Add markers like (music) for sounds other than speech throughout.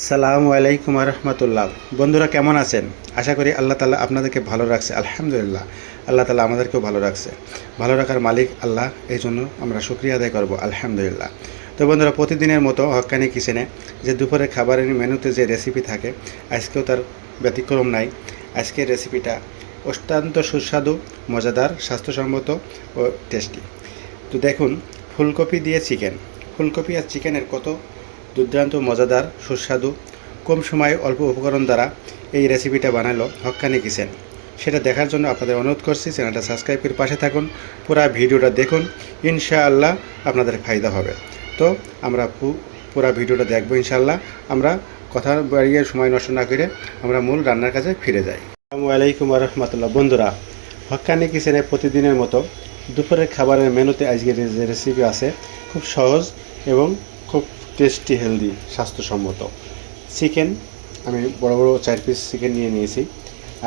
আসসালামু আলাইকুম রহমতুল্লাহ বন্ধুরা কেমন আছেন? আশা করি আল্লাহ তালা আপনাদেরকে ভালো রাখছে। আলহামদুলিল্লাহ, আল্লাহ তালা আমাদেরকেও ভালো রাখছে। ভালো রাখার মালিক আল্লাহ এই জন্য আমরা শুক্রিয়া আদায় করব, আলহামদুলিল্লাহ। তো বন্ধুরা, প্রতিদিনের মতো হক্কানি কিচেনে যে দুপুরের খাবারের মেনুতে যে রেসিপি থাকে, আজকেও তার ব্যতিক্রম নাই। আজকের রেসিপিটা অত্যন্ত সুস্বাদু, মজাদার, স্বাস্থ্যসম্মত ও টেস্টি তো দেখুন, ফুলকপি দিয়ে চিকেন ফুলকপি আর চিকেনের কত দুর্দান্ত, মজাদার, সুস্বাদু, কম সময়ে অল্প উপকরণ দ্বারা এই রেসিপিটা বানালো হক্কানি কিচেন। সেটা দেখার জন্য আপনাদের অনুরোধ করছি, চ্যানেলটা সাবস্ক্রাইব করে পাশে থাকুন, পুরা ভিডিওটা দেখুন, ইনশাআল্লাহ আপনাদের ফায়দা হবে। তো আমরা পুরা ভিডিওটা দেখব ইনশাআল্লাহ, আমরা কথা বাড়িয়ে সময় নষ্ট না করে আমরা মূল রান্নার কাছে ফিরে যাই। আসসালামু আলাইকুম রহমতুল্লাহ। বন্ধুরা হক্কানি কিচেনে প্রতিদিনের মতো দুপুরের খাবারের মেনুতে আজকের যে রেসিপি আছে, খুব সহজ এবং খুব টেস্টি, হেলদি, স্বাস্থ্যসম্মত। চিকেন আমি বড় বড় চার পিস চিকেন নিয়ে নিয়েছি।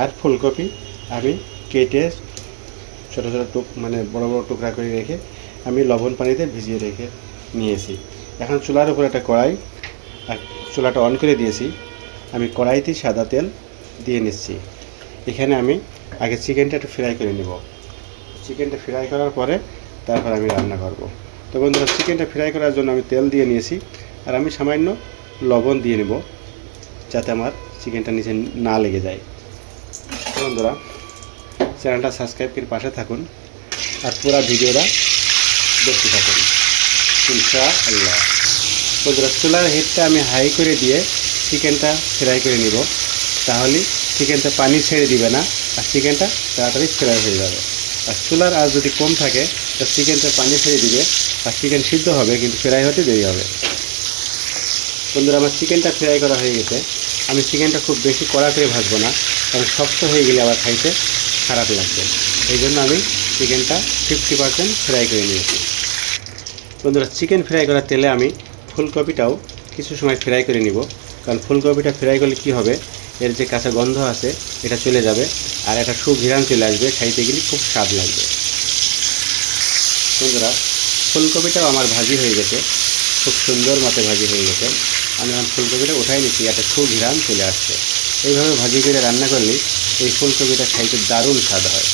আর ফুলকপি, আমি কেটে ছোটো ছোটো টুক মানে বড় বড় টুকরা করে রেখে আমি লবণ পানিতে ভিজিয়ে রেখে নিয়েছি। এখন চুলার উপর একটা কড়াই, আর চুলাটা অন করে দিয়েছি। আমি কড়াইতে সাদা তেল দিয়ে নিচ্ছি। এখানে আমি আগে চিকেনটা একটু ফ্রাই করে নেব। চিকেনটা ফ্রাই করার পরে তারপর আমি রান্না করব। তো বন্ধুরা চিকেনটা ফ্রাই করার জন্য আমি তেল দিয়ে নিয়েছি। আর আমি সামান্য লবণ দিয়ে নেব, যাতে আমার চিকেনটা নিচে না লেগে যায়। বন্ধুরা, চ্যানেলটা সাবস্ক্রাইব করে পাশে থাকুন আর পুরো ভিডিওটা দেখতে থাকুন। ইনশা আল্লাহ বন্ধুরা, চুলার হিটটা আমি হাই করে দিয়ে চিকেনটা ফ্রাই করে নিব। তাহলে চিকেনটা পানি ছেড়ে দিবে না আর চিকেনটা তাড়াতাড়ি ফ্রাই হয়ে যাবে। আর চুলার আর যদি কম থাকে, তো চিকেনটা পানি ছেড়ে দিবে। আর চিকেন সিদ্ধ হবে, কিন্তু ফ্রাই হতে দেরি হবে। বন্ধুরা, আমার চিকেনটা ফ্রাই করা হয়ে গেছে। আমি চিকেনটা খুব বেশি কড়া করে ভাজবো না, কারণ শক্ত হয়ে গেলে আবার খাইতে খারাপ লাগবে। এই জন্য আমি চিকেনটা ফিফটি পার্সেন্ট ফ্রাই করে নিয়েছি। বন্ধুরা, চিকেন ফ্রাই করার তেলে আমি ফুলকপিটাও কিছু সময় ফ্রাই করে নিব, কারণ ফুলকপিটা ফ্রাই করলে কী হবে, এর যে কাঁচা গন্ধ আছে, এটা চলে যাবে, আর একটা সুঘিরান চলে আসবে, খাইতে গেলে খুব স্বাদ লাগবে। বন্ধুরা, ফুলকপিটাও আমার ভাজি হয়ে গেছে, খুব সুন্দর মতে ভাজি হয়ে গেছে। আমি এখন ফুলকপিটা উঠাই নিচ্ছি, একটা সুঘিরান চলে আসছে। এইভাবে ভাজি করে রান্না করলে এই ফুলকপিটা খাইতে দারুণ স্বাদ হয়।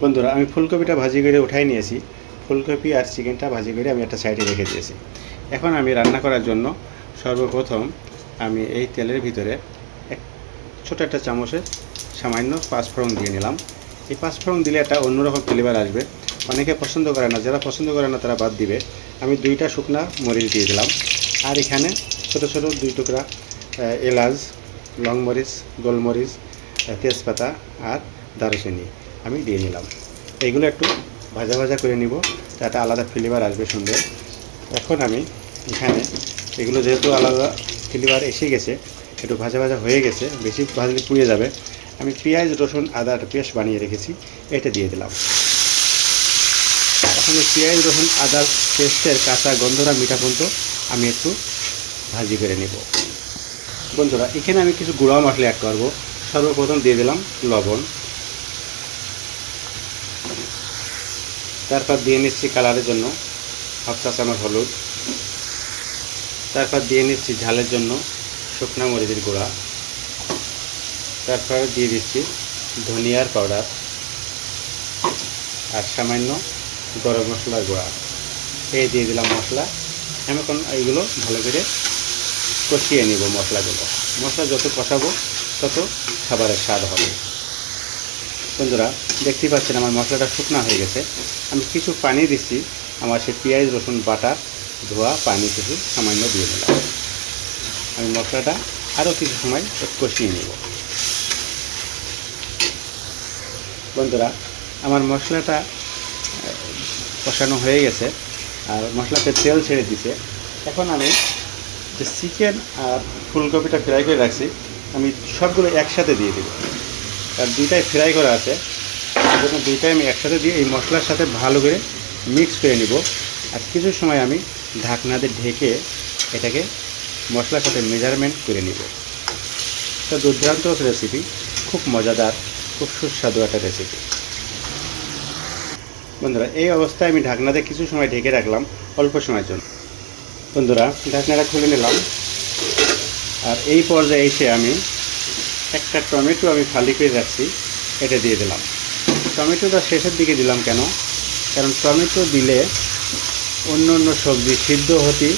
বন্ধুরা, আমি ফুলকপিটা ভাজি করে উঠাই নিয়েছি। ফুলকপি আর চিকেনটা ভাজি করে আমি একটা সাইডে রেখে দিয়েছি। এখন আমি রান্না করার জন্য সর্বপ্রথম আমি এই তেলের ভিতরে এক ছোটো একটা চামচের সামান্য পাঁচফোড়ন দিয়ে নিলাম। এই পাঁচফোড়ন দিলে একটা অন্যরকম ফ্লেভার আসবে। অনেকে পছন্দ করে না, যারা পছন্দ করে না তারা বাদ দিবে। আমি দুইটা শুকনা মরিচ দিয়ে দিলাম। আর এখানে ছোট ছোট দুই টুকরা এলাচ, লং মরিচ গোলমরিচ তেজপাতা আর দারুচিনি আমি দিয়ে নিলাম। এইগুলো একটু ভাজা ভাজা করে নিব, যাতে আলাদা ফ্লেভার আসবে সুন্দর। এখন আমি এখানে, এগুলো যেহেতু আলাদা ফ্লেভার এসে গেছে, একটু ভাজা ভাজা হয়ে গেছে, বেশি ভাজলে পুড়ে যাবে। আমি পেঁয়াজ, রসুন, আদা একটা পেস্ট বানিয়ে রেখেছি, এটা দিয়ে দিলাম। এখন পেঁয়াজ রসুন আদার পেস্টের কাঁচা গন্ধরা মিঠা পর্যন্ত আমি একটু ভাজি করে নেব। বন্ধুরা, এখানে আমি কিছু গুঁড়া মশলা অ্যাড করব। সর্বপ্রথম দিয়ে দিলাম লবণ। তারপর দিয়ে নিচ্ছি কালারের জন্য হাফ চা চামচ হলুদ। তারপর দিয়ে নিচ্ছি ঝালের জন্য শুকনা মরিচের গুঁড়া। তারপর দিয়ে দিচ্ছি ধনিয়ার পাউডার আর সামান্য গরম মশলার গুঁড়া। এই দিয়ে দিলাম মশলা। আমি এখন এইগুলো ভালো করে কষিয়ে নিব মশলাগুলো। মশলা যত কষাবো, তত খাবারের স্বাদ হবে। বন্ধুরা, দেখতেই পাচ্ছেন আমার মশলাটা শুকনো হয়ে গেছে। আমি কিছু পানি দিচ্ছি। আমার সে পেঁয়াজ, রসুন, বাটা ধোয়া পানি কিছু সামান্য দিয়ে দিলাম। আমি মশলাটা আরও কিছু সময় কষিয়ে নেব। বন্ধুরা, আমার মশলাটা কষানো হয়ে গেছে আর মশলাতে তেল ছেড়ে দিছে। এখন আমি যে চিকেন আর ফুলকপিটা ফ্রাই করে রাখছি, আমি সবগুলো একসাথে দিয়ে দেবো। আর দুইটাই ফ্রাই করা আছে, এই জন্য দুইটাই আমি একসাথে দিয়ে এই মশলার সাথে ভালো করে মিক্স করে নিব। আর কিছু সময় আমি ঢাকনা দিয়ে ঢেকে এটাকে মশলার সাথে মেজারমেন্ট করে নিব। এটা দুর্দান্ত রেসিপি খুব মজাদার, খুব সুস্বাদু একটা রেসিপি বন্ধুরা, এই অবস্থায় আমি ঢাকনাতে কিছু সময় ঢেকে রাখলাম, অল্প সময়ের জন্য। বন্ধুরা, ঢাকনাটা খুলে নিলাম। আর এই পর্যায়ে এসে আমি একটা টমেটো আমি ফালি করে রাখছি, এটা দিয়ে দিলাম। টমেটোটা শেষের দিকে দিলাম কেন? কারণ টমেটো দিলে অন্য অন্য সবজি সিদ্ধ হতে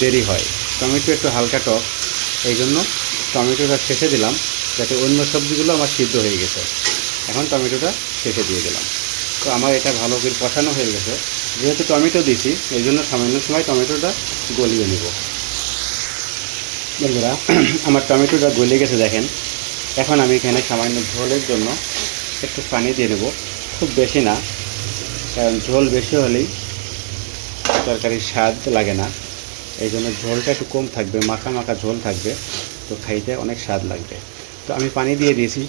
দেরি হয়। টমেটো একটু হালকা টক, এই জন্য টমেটোটা শেষে দিলাম, যাতে অন্য সবজিগুলো আমার সিদ্ধ হয়ে গেছে। এখন টমেটোটা শেষে দিয়ে দিলাম। তো আমার এটা ভালো করে কষানো হয়ে গেছে। যেহেতু টমেটো দিছি, এই জন্য সামান্য সময় টমেটোটা গলিয়ে নেব। বন্ধুরা, (clears throat) আমার টমেটোটা গলে গেছে দেখেন। এখন আমি এখানে সামান্য ঝোলের জন্য একটু পানি দিয়ে নেব খুব বেশি না, কারণ ঝোল বেশি হলেই তরকারির স্বাদ লাগে না। এই জন্য ঝোলটা একটু কম থাকবে, মাখা মাখা ঝোল থাকবে, তো খাইতে অনেক স্বাদ লাগবে। তো আমি পানি দিয়ে দিয়েছি।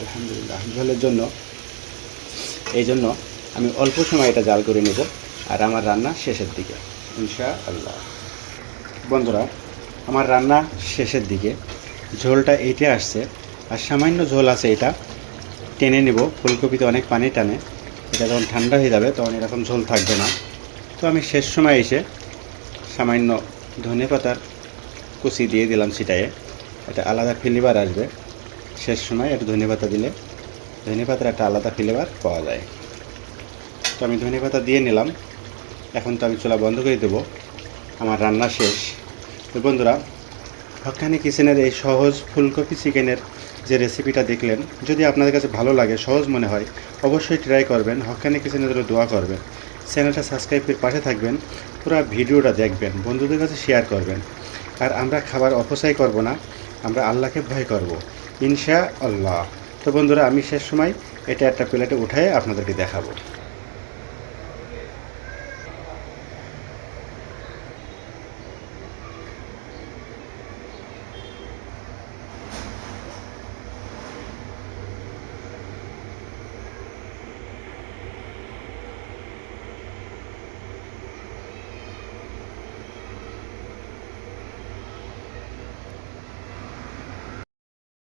আলহামদুলিল্লাহ ঝোলের জন্য। এই জন্য আমি অল্প সময় এটা জাল করে নেব আর আমার রান্না শেষের দিকে ইনশা আল্লাহ বন্ধুরা, আমার রান্না শেষের দিকে। ঝোলটা এইটে আসছে আর সামান্য ঝোল আছে এটা। টেনে নেব, ফুলকপিতে অনেক পানি টানে। এটা যখন ঠান্ডা হয়ে যাবে তখন এরকম ঝোল থাকবে না। তো আমি শেষ সময় এসে সামান্য ধনে পাতার কুচি দিয়ে দিলাম সেটায় এটা আলাদা ফ্লেভার আসবে। শেষ সময় একটু ধনে পাতা দিলে। ধনে পাতার একটা আলাদা ফ্লেভার পাওয়া যায়। তো আমি ধনে পাতা দিয়ে নিলাম। এখন তো আমি চুলা বন্ধ করে দেবো। আমার রান্না শেষ। তো বন্ধুরা, হকানি কিচেনের এই সহজ ফুলকপি চিকেনের যে রেসিপিটা দেখলেন, যদি আপনাদের কাছে ভালো লাগে, সহজ মনে হয়, অবশ্যই ট্রাই করবেন। হকানি কিচেনের জন্য দোয়া করবেন। চ্যানেলটা সাবস্ক্রাইবের পাশে থাকবেন। পুরো ভিডিওটা দেখবেন, বন্ধুদের কাছে শেয়ার করবেন। আর আমরা খাবার অপচয় করব না, আমরা আল্লাহকে ভয় করব। ইনশা আল্লাহ তো বন্ধুরা আমি শেষ সময় এটা একটা প্লেটে উঠে আপনাদেরকে দেখাবো।